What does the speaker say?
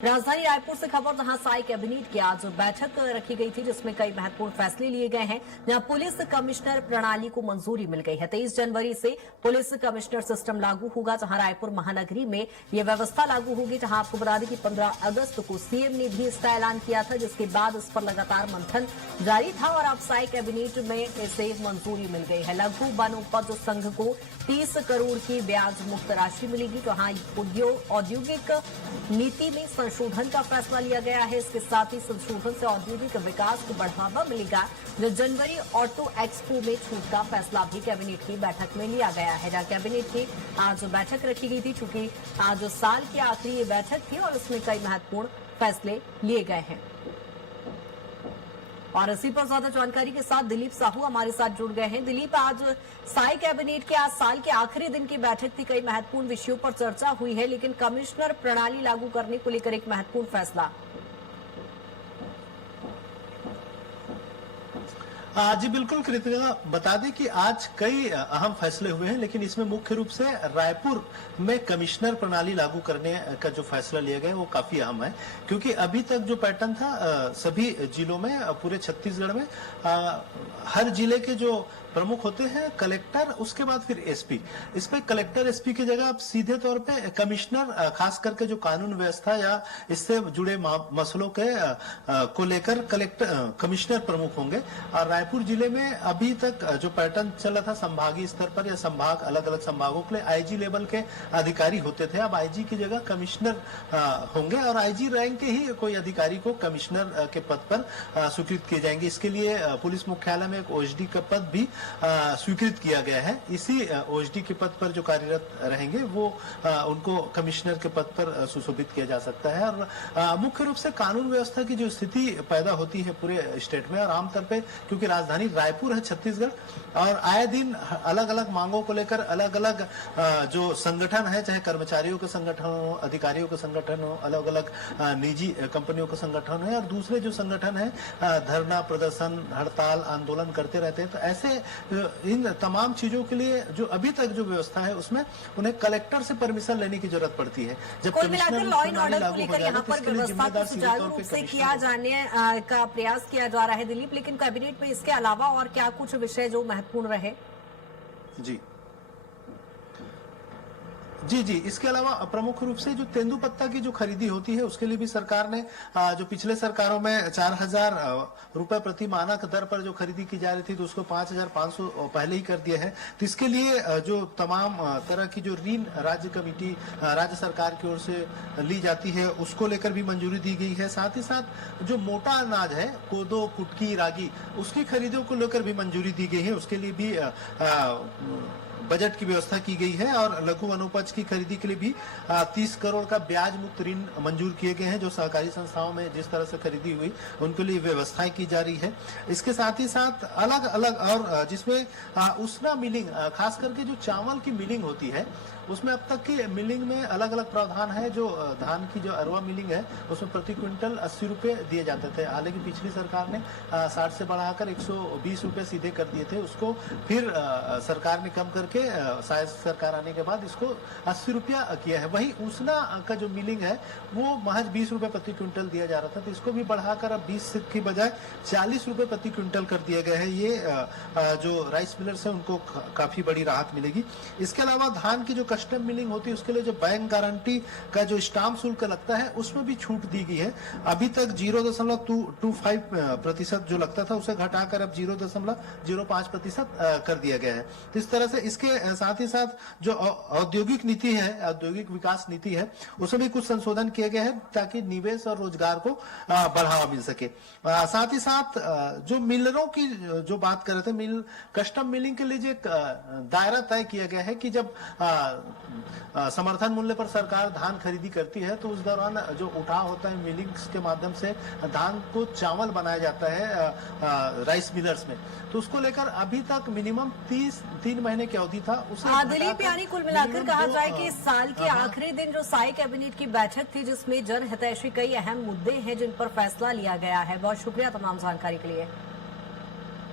राजधानी रायपुर से खबर, जहां साई कैबिनेट की आज बैठक रखी गई थी, जिसमें कई महत्वपूर्ण फैसले लिए गए हैं। जहां पुलिस कमिश्नर प्रणाली को मंजूरी मिल गई है। 23 जनवरी से पुलिस कमिश्नर सिस्टम लागू होगा, जहां रायपुर महानगरी में यह व्यवस्था लागू होगी। जहां आपको बता दें कि 15 अगस्त को सीएम ने भी इसका ऐलान किया था, जिसके बाद इस पर लगातार मंथन जारी था और अब साई कैबिनेट में इसे मंजूरी मिल गई है। लघु वनोपज संघ को 30 करोड़ की ब्याज मुक्त राशि मिलेगी। जहां औद्योगिक नीति में संशोधन का फैसला लिया गया है। इसके साथ ही संशोधन से औद्योगिक विकास को बढ़ावा मिलेगा। जो जनवरी ऑटो एक्सपो में छूट का फैसला भी कैबिनेट की बैठक में लिया गया है। जहां कैबिनेट की आज बैठक रखी गई थी, चूंकि आज साल की आखिरी ये बैठक थी और इसमें कई महत्वपूर्ण फैसले लिए गए हैं। और इसी पर ज्यादा जानकारी के साथ दिलीप साहू हमारे साथ जुड़ गए हैं। दिलीप, आज साई कैबिनेट के आज साल के आखिरी दिन की बैठक थी, कई महत्वपूर्ण विषयों पर चर्चा हुई है, लेकिन कमिश्नर प्रणाली लागू करने को लेकर एक महत्वपूर्ण फैसला। जी बिल्कुल कृतिका, बता दें कि आज कई अहम फैसले हुए हैं, लेकिन इसमें मुख्य रूप से रायपुर में कमिश्नर प्रणाली लागू करने का जो फैसला लिया गया वो काफी अहम है। क्योंकि अभी तक जो पैटर्न था सभी जिलों में, पूरे छत्तीसगढ़ में हर जिले के जो प्रमुख होते हैं कलेक्टर, उसके बाद फिर एसपी। इस पे कलेक्टर एसपी की जगह अब सीधे तौर पे कमिश्नर, खास करके जो कानून व्यवस्था या इससे जुड़े मसलों के को लेकर कमिश्नर प्रमुख होंगे। और रायपुर जिले में अभी तक जो पैटर्न चल रहा था संभागीय स्तर पर या संभाग, अलग अलग संभागों के लिए आईजी लेवल के अधिकारी होते थे, अब आईजी की जगह कमिश्नर होंगे और आईजी रैंक के ही कोई अधिकारी को कमिश्नर के पद पर स्वीकृत किए जाएंगे। इसके लिए पुलिस मुख्यालय में एक ओएसडी का पद भी स्वीकृत किया गया है। इसी ओएसडी के पद पर जो कार्यरत रहेंगे वो उनको कमिश्नर के पद पर सुशोभित किया जा सकता है। और मुख्य रूप से कानून व्यवस्था की जो स्थिति पैदा होती है पूरे स्टेट में, और आमतौर पे क्योंकि राजधानी रायपुर है छत्तीसगढ़, और आए दिन अलग अलग मांगों को लेकर अलग अलग जो संगठन है, चाहे कर्मचारियों के संगठन हो, अधिकारियों के संगठन हो, अलग अलग निजी कंपनियों के संगठन है और दूसरे जो संगठन है धरना प्रदर्शन हड़ताल आंदोलन करते रहते हैं। तो ऐसे इन तमाम चीजों के लिए जो अभी तक जो व्यवस्था है उसमें उन्हें कलेक्टर से परमिशन लेने की जरूरत पड़ती है। जब कुल मिलाकर लॉ एंड ऑर्डर को लेकर यहाँ पर व्यवस्था को सुचारू रूप से किया जाने का प्रयास किया जा रहा है दिलीप, लेकिन कैबिनेट में इसके अलावा और क्या कुछ विषय जो महत्वपूर्ण रहे? जी, इसके अलावा प्रमुख रूप से जो तेंदुपत्ता की जो खरीदी होती है उसके लिए भी सरकार ने जो पिछले सरकारों में 4000 रुपए प्रति मानक दर पर जो खरीदी की जा रही थी, तो उसको 5500 पहले ही कर दिया है। तो इसके लिए जो तमाम तरह की जो ऋण राज्य कमेटी राज्य सरकार की ओर से ली जाती है उसको लेकर भी मंजूरी दी गई है। साथ ही साथ जो मोटा अनाज है, कोदो कुटकी रागी, उसकी खरीदों को लेकर भी मंजूरी दी गई है। उसके लिए भी बजट की व्यवस्था की गई है और लघु वनोपज की खरीदी के लिए भी 30 करोड़ का ब्याज मुक्त ऋण मंजूर किए गए हैं। जो सहकारी संस्थाओं में जिस तरह से खरीदी हुई उनके लिए व्यवस्थाएं की जा रही है। इसके साथ ही साथ अलग अलग और जिसमें उसना मिलिंग, खास करके जो चावल की मिलिंग होती है उसमें अब तक की मिलिंग में अलग अलग प्रावधान है। जो धान की जो अरवा मिलिंग है उसमें प्रति क्विंटल 80 रुपए दिए जाते थे। हालांकि पिछली सरकार ने 60 से बढ़ाकर 120 रुपए सीधे कर दिए थे। उसको फिर सरकार ने कम करके शायद सरकार आने के बाद इसको 80 रुपया किया है। वही उसना का जो मिलिंग है वो महज 20 रुपए प्रति क्विंटल दिया जा रहा था, तो इसको भी बढ़ाकर अब 20 की बजाय 40 रुपए प्रति क्विंटल कर दिया गया है। ये जो राइस मिलर्स है उनको काफी बड़ी राहत मिलेगी। इसके अलावा धान की जो कस्टम मिलिंग होती है उसके लिए जो बैंक गारंटी का जो स्टाम्प शुल्क लगता है उसमें भी छूट दी गई है। अभी तक 0.25% जो लगता था उसे घटाकर अब 0.05% कर दिया गया है। तो इस तरह से इसके साथ ही साथ जो औद्योगिक नीति है, औद्योगिक विकास नीति है, उसमें भी कुछ संशोधन किए गए हैं ताकि निवेश और रोजगार को बढ़ावा मिल सके। साथ ही साथ जो मिलरों की जो बात कर रहे थे, कस्टम मिलिंग के लिए जो एक दायरा तय किया गया है कि जब समर्थन मूल्य पर सरकार धान खरीदी करती है तो उस दौरान जो उठाव होता है मिलिंग्स के माध्यम से धान को चावल बनाया जाता है राइस मिलर्स में, तो उसको लेकर अभी तक मिनिमम 3 महीने की अवधि था। दिलीप, यानी कुल मिलाकर कहा जाए कि इस साल के आखिरी दिन जो साई कैबिनेट की बैठक थी जिसमें जनहितैषी कई अहम मुद्दे हैं जिन पर फैसला लिया गया है। बहुत शुक्रिया तमाम जानकारी के लिए।